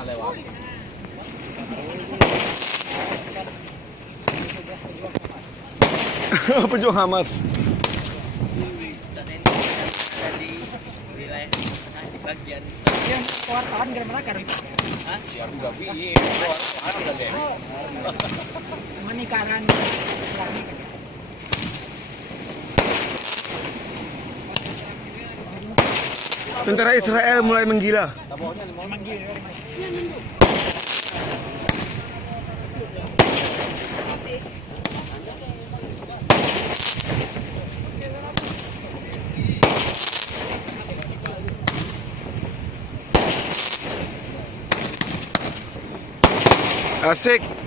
sana lewat. Pejuang Hamas. Ada di wilayah tengah di bagian Yang wartawan gara melakar. Ya udah piye, ada deh. Manikaran. Tentara Israel mulai menggila. Asik.